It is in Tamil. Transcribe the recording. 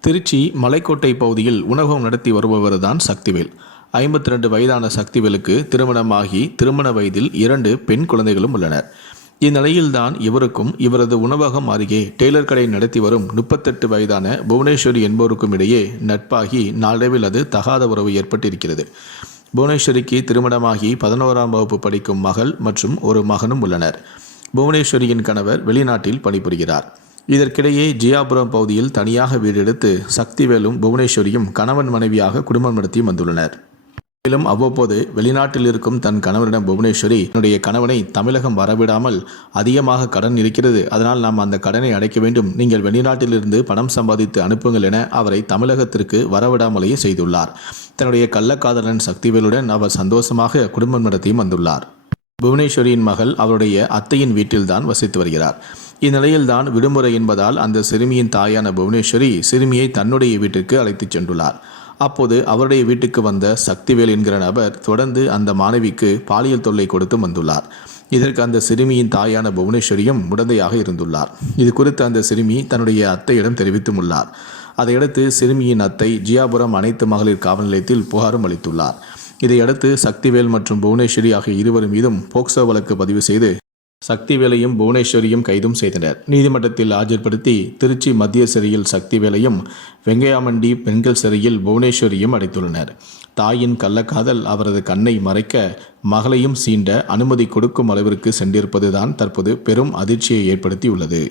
திருச்சி மலைக்கோட்டை பகுதியில் உணவகம் நடத்தி வருபவர்தான் சக்திவேல். ஐம்பத்தி ரெண்டு வயதான சக்திவேலுக்கு திருமணமாகி திருமண வயதில் இரண்டு பெண் குழந்தைகளும் உள்ளனர். இந்நிலையில்தான் இவருக்கும் இவரது உணவகம் அருகே டெய்லர் கடை நடத்தி வரும் முப்பத்தெட்டு வயதான புவனேஸ்வரி என்பவருக்கும் இடையே நட்பாகி நாளடைவில் அது தகாத உறவு ஏற்பட்டிருக்கிறது. புவனேஸ்வரிக்கு திருமணமாகி பதினோராம் வகுப்பு படிக்கும் மகள் மற்றும் ஒரு மகனும் உள்ளனர். புவனேஸ்வரியின் கணவர் வெளிநாட்டில் பணிபுரிகிறார். இதற்கிடையே ஜியாபுரம் பகுதியில் தனியாக வீடு எடுத்து சக்திவேலும் புவனேஸ்வரியும் கணவன் மனைவியாக குடும்பம் நடத்தி வந்துள்ளனர். மேலும் அவ்வப்போது வெளிநாட்டில் இருக்கும் தன் கணவரிடம் புவனேஸ்வரி தன்னுடைய கணவனை தமிழகம் வரவிடாமல் அதிகமாக கடன் இருக்கிறது. அதனால் நாம் அந்த கடனை அடைக்க வேண்டும். நீங்கள் வெளிநாட்டிலிருந்து பணம் சம்பாதித்து அனுப்புங்கள் என அவரை தமிழகத்திற்கு வரவிடாமலேயே செய்துள்ளார். தன்னுடைய கள்ளக்காதலன் சக்திவேலுடன் அவர் சந்தோஷமாக குடும்பம் நடத்தியும் வந்துள்ளார். புவனேஸ்வரியின் மகள் அவருடைய அத்தையின் வீட்டில்தான் வசித்து வருகிறார். இந்நிலையில்தான் விடுமுறை என்பதால் அந்த சிறுமியின் தாயான புவனேஸ்வரி சிறுமியை தன்னுடைய வீட்டிற்கு அழைத்துச் சென்றுள்ளார். அப்போது அவருடைய வீட்டுக்கு வந்த சக்திவேல் என்கிற நபர் தொடர்ந்து அந்த மாணவிக்கு பாலியல் தொல்லை கொடுத்து வந்துள்ளார். இதற்கு அந்த சிறுமியின் தாயான புவனேஸ்வரியும் உடந்தையாக இருந்துள்ளார். இது குறித்து அந்த சிறுமி தன்னுடைய அத்தையிடம் தெரிவித்தும் உள்ளார். அதையடுத்து சிறுமியின் அத்தை ஜியாபுரம் அனைத்து மகளிர் காவல் நிலையத்தில் புகாரும் அளித்துள்ளார். இதையடுத்து சக்திவேல் மற்றும் புவனேஸ்வரி ஆகிய இருவர் மீதும் போக்சோ வழக்கு பதிவு செய்து சக்திவேலையும் புவனேஸ்வரியும் கைதும் செய்தனர். நீதிமன்றத்தில் ஆஜர்படுத்தி திருச்சி மத்திய சிறையில் சக்திவேலையும் வெங்கையாமண்டி பெண்கள் சிறையில் புவனேஸ்வரியும் அடைத்துள்ளனர். தாயின் கள்ளக்காதல் அவரது கண்ணை மறைக்க மகளையும் சீண்ட அனுமதி கொடுக்கும் அளவிற்கு சென்றிருப்பதுதான் தற்போது பெரும் அதிர்ச்சியை ஏற்படுத்தியுள்ளது.